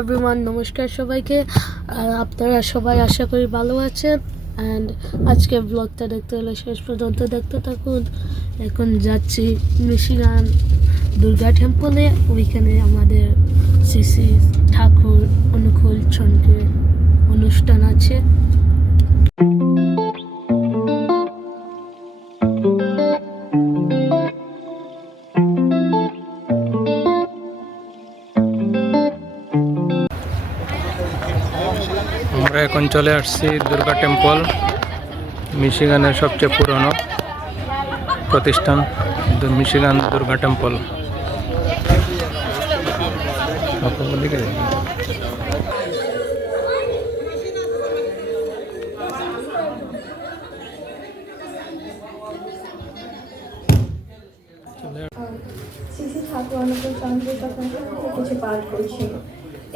Everyone, নমস্কার সবাইকে। আপনারা সবাই আশা করি ভালো আছেন। অ্যান্ড আজকে ব্লগটা দেখতে হলে শেষ পর্যন্ত দেখতে থাকুন। এখন যাচ্ছি মিশিগান দুর্গা টেম্পলে। ওইখানে আমাদের শ্রী ঠাকুর অনুকূল চন্দ্রের অনুষ্ঠান আছে। আমরা এখন চলে আসছি দুর্গা টেম্পল, মিশিগানের সবচেয়ে পুরনো প্রতিষ্ঠান মিশিগান দুর্গা টেম্পল। শ্রী ঠাকুর অনুকূল চন্দ্র তখন কিছু পাঠ করছিল।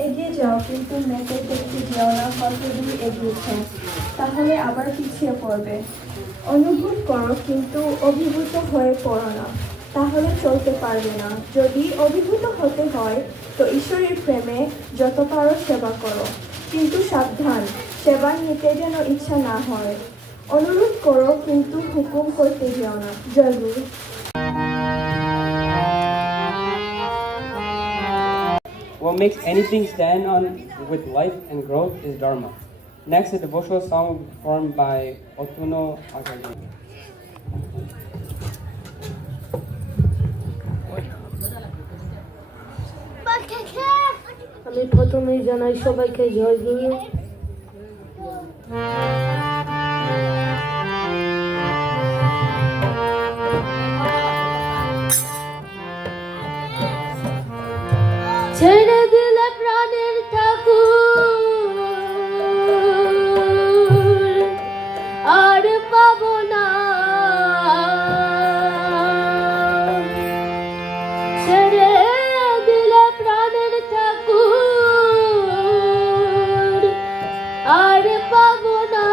এগিয়ে যাও, কিন্তু মেঘের দেখতে যাও না, কতদূর এগিয়েছে, তাহলে আবার পিছিয়ে পড়বে। অনুভব করো, কিন্তু অভিভূত হয়ে পড়ো না, তাহলে চলতে পারবে না। যদি অভিভূত হতে হয় তো ঈশ্বরের প্রেমে যত পারো সেবা করো, কিন্তু সাবধান, সেবা নিতে যেন ইচ্ছা না হয়। অনুরোধ করো, কিন্তু হুকুম করতে যেও না। জয় গুরু। What makes anything stand on with life and growth is Dharma. Next, a devotional song will be performed by Otuno Akagi. আমি প্রথমেই জানাই সবাইকে জয় গুরু। ছেড়ে দিলে প্রাণের ঠাকুর, আর পাবো না। ছেড়ে দিলে প্রাণের ঠাকুর, আর পাবো না।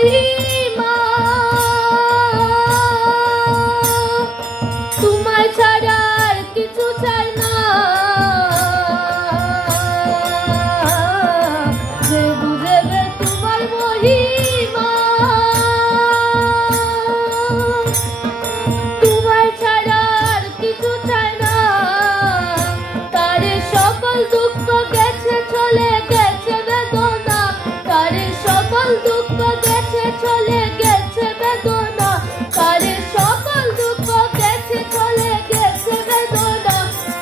মহিমা, তোমায় ছাড়া আর কিছু চাই না। যে বুঝবে তোমার মহিমা, তোমায় ছাড়া আর কিছু চাই না। তারে সকল দুঃখ গেছে চলে গেছে বেদনা, তারে সকল দুঃখ গেছে চলে গেছে বেদনা, তারে সকল দুঃখ গেছে চলে গেছে বেদনা।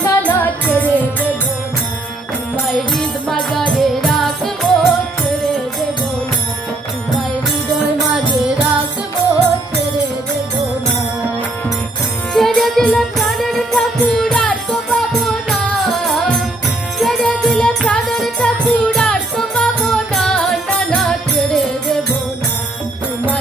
নানা ছেড়ে দেব না, তোমায় হৃদ মাঝারে রাখবো, ছেড়ে দেব না, তোমায় হৃদয় মাঝে রাখবো, ছেড়ে দেব না। ছেড়ে দিলে প্রাণের ঠাকুর আর তো পাবো না, ছেড়ে দিলে প্রাণের ঠাকুর আর তো পাবো না। না না ছেড়ে দেব না, তোমায়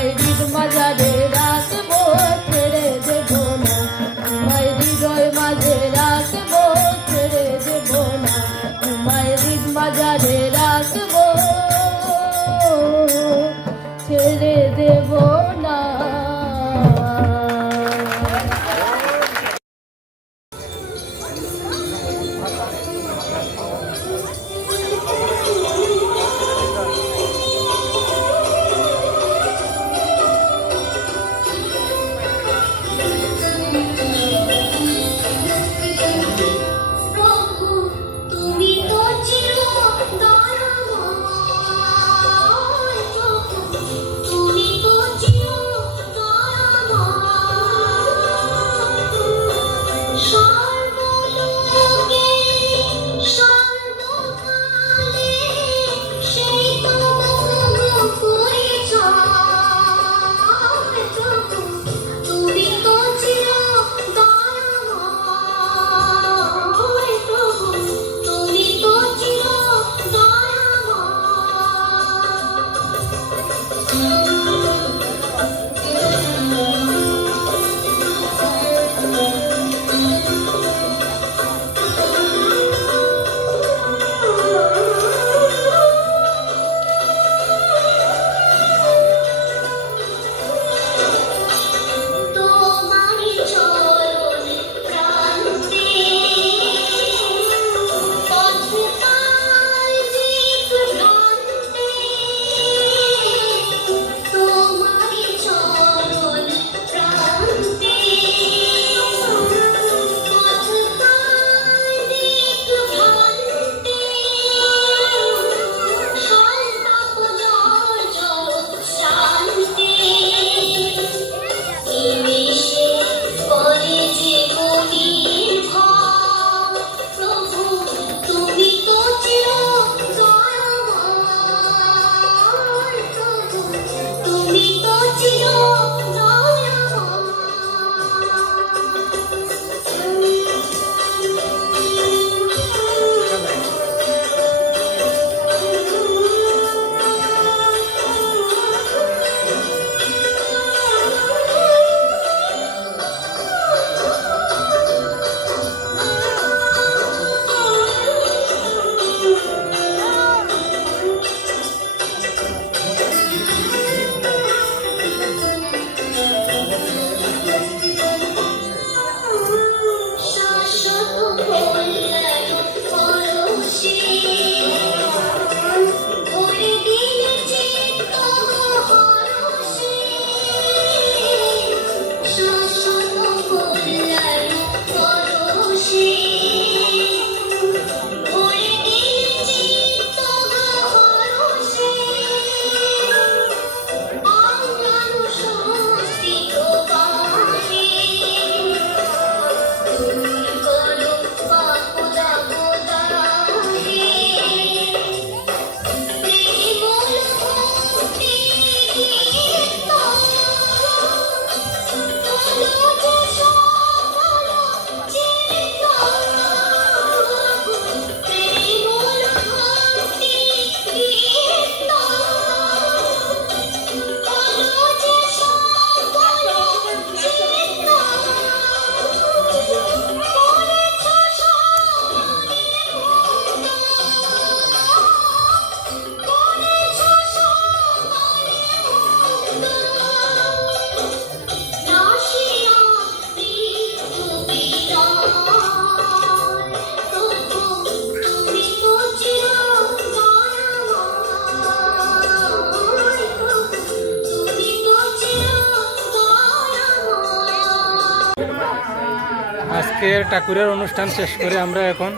আজকের ঠাকুরের অনুষ্ঠান শেষ করে আমরা এখন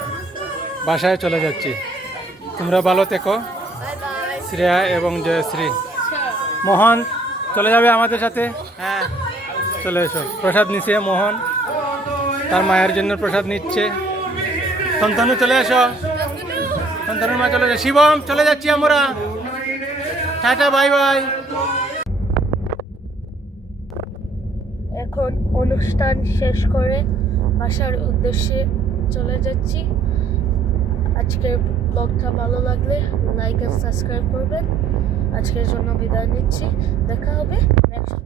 বাসায় চলে যাচ্ছি। তোমরা ভালো থেকো। শ্রেয়া এবং জয়শ্রী। মোহন চলে যাবে আমাদের সাথে? হ্যাঁ, চলে এসো। প্রসাদ নিচ্ছে মোহন, তার মায়ের জন্য প্রসাদ নিচ্ছে। সন্তানু চলে এসো, সন্তানুর মা চলে এসো। শিবম চলে যাচ্ছি আমরা, টাটা বাই বাই। এখন অনুষ্ঠান শেষ করে বাসার উদ্দেশ্যে চলে যাচ্ছি। আজকের ব্লগটা ভালো লাগলে লাইক আর সাবস্ক্রাইব করবেন। আজকের জন্য বিদায় নিচ্ছি, দেখা হবে নেক্সট